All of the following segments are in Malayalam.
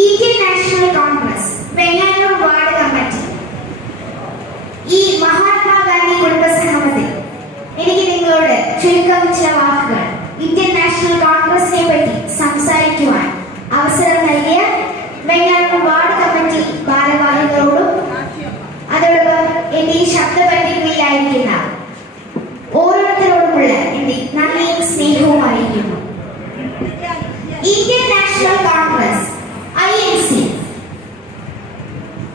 Indian National Congress Venganoor ward committee ഈ മഹാത്മാഗാന്ധി കുടുംബസംഗമത്തിൽ എനിക്ക് നിങ്ങളോട് ചുരുക്കം ചില വാക്കുകൾ ഇന്ത്യൻ നാഷണൽ കോൺഗ്രസിനെ പറ്റി സംസാരിക്കുവാൻ അവസരം നൽകിയ വെങ്ങാനൂർ വാർഡ് കമ്മിറ്റി ഭാരവാഹികളോടും അതോടൊപ്പം എന്റെ ഈ ശബ്ദപരിധികളിലായിരിക്കുന്ന ഓരോരുത്തരോടുമുള്ള എന്റെ നന്ദിയും സ്നേഹവും അറിയിക്കുന്നു. ഇന്ത്യൻ നാഷണൽ കോൺഗ്രസ് INC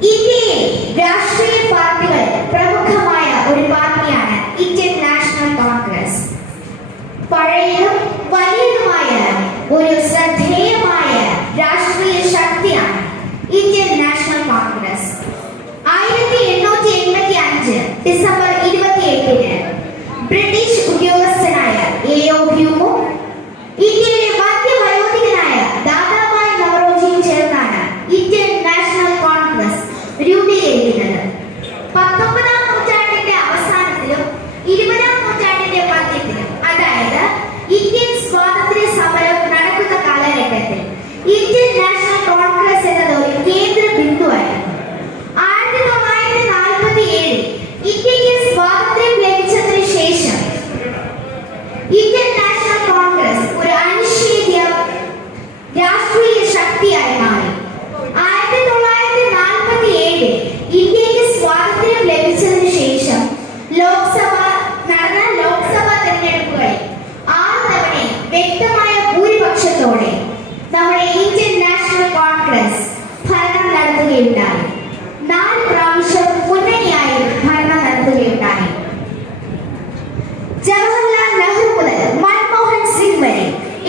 ഇന്ത്യയിലെ രാഷ്ട്രീയ പാർട്ടികൾ പ്രമുഖമായ ഒരു പാർട്ടിയാണ് ഇന്ത്യൻ നാഷണൽ കോൺഗ്രസ്. പഴയതും വലിയതുമായ ഒരു ശ്രദ്ധേയമായ രാഷ്ട്രീയ ശക്തിയാണ് ഇന്ത്യൻ നാഷണൽ കോൺഗ്രസ്. 1885 ഡിസംബർ 28-ന് ബ്രിട്ടീഷ് ഉദ്യോഗസ്ഥനായ A.O. ഹ്യൂമും ഇന്ത്യയിലെ മധ്യവയോധികനായ ദാദാഭായ് നവറോജിയും ചേർന്നാണ് ഇന്ത്യൻ നാഷണൽ കോൺഗ്രസ് രൂപീകരിക്കുന്നത്. 19-ാം നൂറ്റാണ്ടിന്റെ അവസാനത്തിലും 20-ാം നൂറ്റാണ്ടിന്റെ മധ്യത്തിലും, അതായത് ഇന്ത്യൻ സ്വാതന്ത്ര്യ സമരം നടക്കുന്ന കാലഘട്ടത്തിൽ ഇന്ത്യൻ നാഷണൽ കോൺഗ്രസ് എന്നത് ഒരു കേന്ദ്ര ബിന്ദുവായിരുന്നു. 1947 ഇന്ത്യക്ക് സ്വാതന്ത്ര്യം ലഭിച്ചതിനു ശേഷം ഇന്ത്യൻ നാഷണൽ കോൺഗ്രസ് ഒരു അനിശ്ചിത രാഷ്ട്രീയ ശക്തിയായി മാറി. 1947 ഇന്ത്യക്ക് സ്വാതന്ത്ര്യം ലഭിച്ചതിനു ശേഷം നടന്ന ലോക്സഭാ തെരഞ്ഞെടുപ്പുകളിൽ 6 തവണ വ്യക്തമായ ഭൂരിപക്ഷത്തോടെ നമ്മുടെ ഇന്ത്യൻ നാഷണൽ കോൺഗ്രസ് ഭരണം നടത്തുകയുണ്ടായി. 4 പ്രാവശ്യം മുന്നണിയായി ഭരണം നടത്തുകയുണ്ടായി. ജവഹർലാൽ നെഹ്റു മുതൽ മൻമോഹൻ സിംഗ് വരെ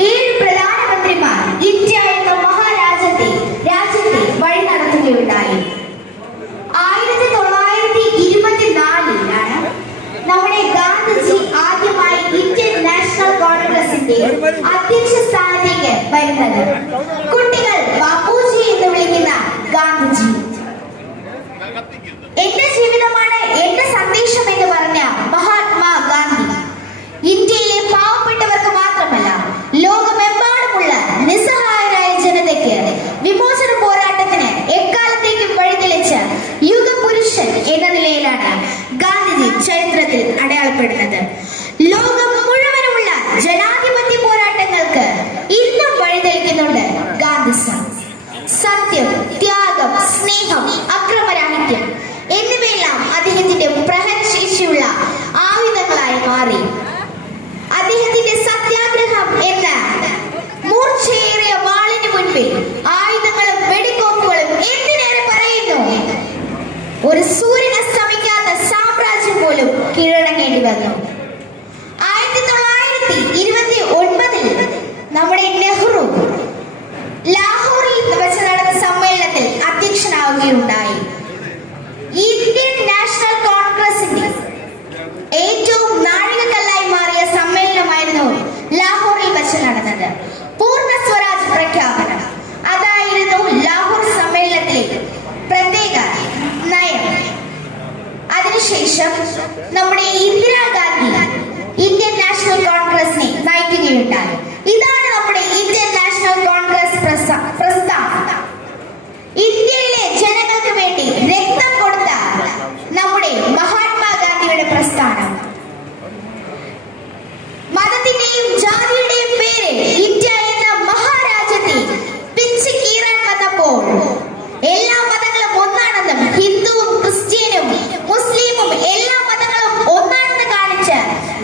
7 പ്രധാനമന്ത്രിമാർ ഇന്ത്യ എന്ന മഹാരാജ്യത്തെ വഴി നടത്തുകയുണ്ടായി. 1924-ലാണ് നമ്മുടെ ഗാന്ധിജി ആദ്യമായി ഇന്ത്യൻ നാഷണൽ കോൺഗ്രസിന്റെ അധ്യക്ഷ സ്ഥാനത്തേക്ക് വരുന്നത്. കുട്ടികൾ ബാപ്പുജി എന്ന് വിളിക്കുന്ന ഗാന്ധിജി. എന്റെ ജീവിതമാണ് എന്റെ സന്ദേശം എന്ന് പറഞ്ഞ മഹാത്മാ ഗാന്ധി ഇന്ത്യയിലെ പാവപ്പെട്ടവർക്ക് മാത്രമല്ല, ലോകമെമ്പാടുമുള്ള നിസ്സഹായരായ ജനതയ്ക്ക് വിമോചന പോരാട്ടത്തിന് എക്കാലത്തേക്കും വഴിതെളിച്ച യുഗപുരുഷൻ എന്ന നിലയിലാണ് ഗാന്ധിജി ചരിത്രത്തിൽ അടയാളപ്പെടുന്നത്. ലോകം മുഴുവനുമുള്ള ജനാധിപത്യ പോരാട്ടങ്ങൾക്ക് ഇന്നും വഴിതെളിക്കുന്നുണ്ട് ഗാന്ധിസം. സത്യം, ത്യാഗം, സ്നേഹം, അക്രമരാഹിത്യം എന്നിവയെല്ലാം അദ്ദേഹത്തിന്റെ പ്രഹരശേഷിയുള്ള ആയുധങ്ങളായി മാറി. അദ്ദേഹത്തിന്റെ സത്യാഗ്രഹം എന്ന മൂർച്ചയേറിയ വാളിന് മുൻപിൽ ആയുധങ്ങളും വെടിക്കോപ്പുകളും എന്തിനേറെ പറയുന്നു, ഒരു സൂര്യൻ അസ്തമിക്കാത്ത സാമ്രാജ്യം പോലും കീഴടങ്ങേണ്ടി വന്നു. 1929 നമ്മുടെ നെഹ്റു ലാഹോറിൽ വെച്ച് നടന്ന സമ്മേളനത്തിൽ അധ്യക്ഷനാവുകയുണ്ടായി. ഇന്ത്യൻ നാഷണൽ കോൺഗ്രസിന്റെ ഏറ്റവും നാഴികക്കല്ലായി മാറിയ സമ്മേളനമായിരുന്നു ലാഹോറിൽ വെച്ച് നടന്നത്. പൂർണ്ണ സ്വരാജ് പ്രഖ്യാപനം അതായിരുന്നു ലാഹോർ സമ്മേളനത്തിലെ പ്രത്യേക നയം. അതിനുശേഷം നമ്മുടെ ഇന്ദിരാഗാന്ധി ഇന്ത്യൻ നാഷണൽ കോൺഗ്രസിനെ നയിക്കുകയുണ്ടായി. ഇതാണ് നമ്മുടെ ഇന്ത്യൻ നാഷണൽ കോൺഗ്രസ് പ്രസ്ഥാനം. ഇന്ത്യയിലെ ജനങ്ങൾക്ക് വേണ്ടി രക്തം കൊടുത്ത നമ്മുടെ മഹാത്മാഗാന്ധിയുടെ പ്രസ്ഥാനം. മതത്തിന്റെയും ജാതിയുടെയും പേര് ഇന്ത്യ എന്ന മഹാരാജ്യത്തെ പിച്ച് കീറാൻ വന്നപ്പോൾ എല്ലാ മതങ്ങളും ഒന്നാണെന്നും ഹിന്ദുവും ക്രിസ്ത്യനും മുസ്ലിമും എല്ലാ മതങ്ങളും ഒന്നാണെന്ന് കാണിച്ച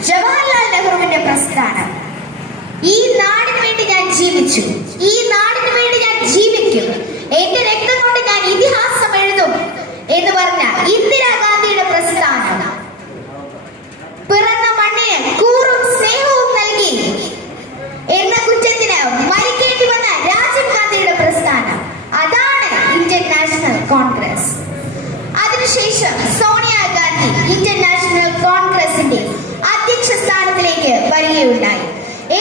ജവഹർലാൽ നെഹ്റുവിന്റെ പ്രസ്ഥാനം. ഈ നാടിന് വേണ്ടി ഞാൻ ജീവിച്ചു, ഈ നാടിന് വേണ്ടി ഞാൻ ജീവിക്കും, എന്റെ രക്തം കൊണ്ട് ഞാൻ ഇതിഹാസം എഴുതും എന്ന് പറഞ്ഞ ഇന്ദിരാഗാന്ധിയുടെ പ്രസ്ഥാനം. പിറന്ന മണ്ണിന് കൂറും സ്നേഹവും നൽകി എന്ന കുറ്റത്തിന് മരിക്കേണ്ടി വന്ന രാജീവ് ഗാന്ധിയുടെ പ്രസ്ഥാനം. അതാണ് ഇന്ത്യൻ നാഷണൽ കോൺഗ്രസ്. അതിനുശേഷം സോണിയാഗാന്ധി ഇന്ത്യൻ നാഷണൽ കോൺഗ്രസിന്റെ അധ്യക്ഷ സ്ഥാനത്തിലേക്ക് വരികയുണ്ടായി.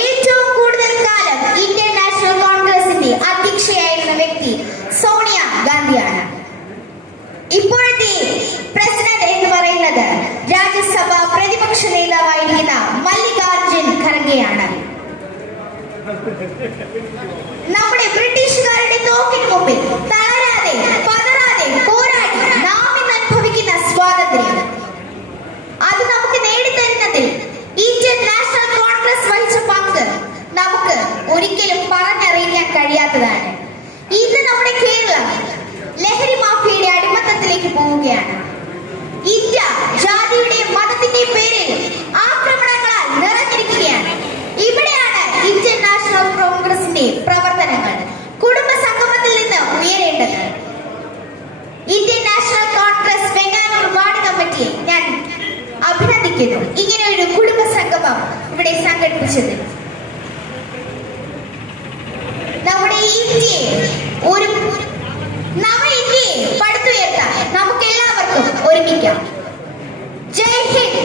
ഏറ്റവും കൂടുതൽ കാലം ഇന്ത്യൻ നാഷണൽ കോൺഗ്രസിന്റെ അധ്യക്ഷയായിരുന്ന വ്യക്തി സോണിയ ഗാന്ധിയാണ്. ഇപ്പോഴത്തെ പ്രസിഡന്റ് എന്ന് പറയുന്നത് രാജ്യസഭ പ്രതിപക്ഷ നേതാവായിരിക്കുന്ന മല്ലികാർജുൻ ഖർഗെയാണ്. നമ്മുടെ ബ്രിട്ടീഷുകാരുടെ തോക്കിന് മുമ്പിൽ അറിയാത്തതാണ്. ഇന്ന് നമ്മുടെ കേരളം ലഹരി മാഫിയയുടെ അടിമത്തത്തിലേക്ക് പോവുകയാണ്. ഇന്ത്യ ജാതിയുടെയും മതത്തിന്റെയും പേരിൽ ആക്രമണങ്ങളാൽ നിറഞ്ഞിരിക്കുകയാണ്. ഇവിടെയാണ് ഇന്ത്യൻ നാഷണൽ കോൺഗ്രസിന്റെ പ്രവർത്തനങ്ങൾ കുടുംബ സംഗമത്തിൽ നിന്ന് ഉയരേണ്ടത്. Indian National Congress Venganoor ward കമ്മിറ്റിയെ ഞാൻ അഭിനന്ദിക്കുന്നു, ഇങ്ങനെ ഒരു കുടുംബ സംഗമം ഇവിടെ സംഘടിപ്പിച്ചത്. നമ്മുടെ ഇന്ത്യയെ ഒരു നവ ഇന്ത്യയെ പടുത്തുയർത്താൻ നമുക്ക് എല്ലാവർക്കും ഒരുമിക്കാം. ജയ് ഹിന്ദ്.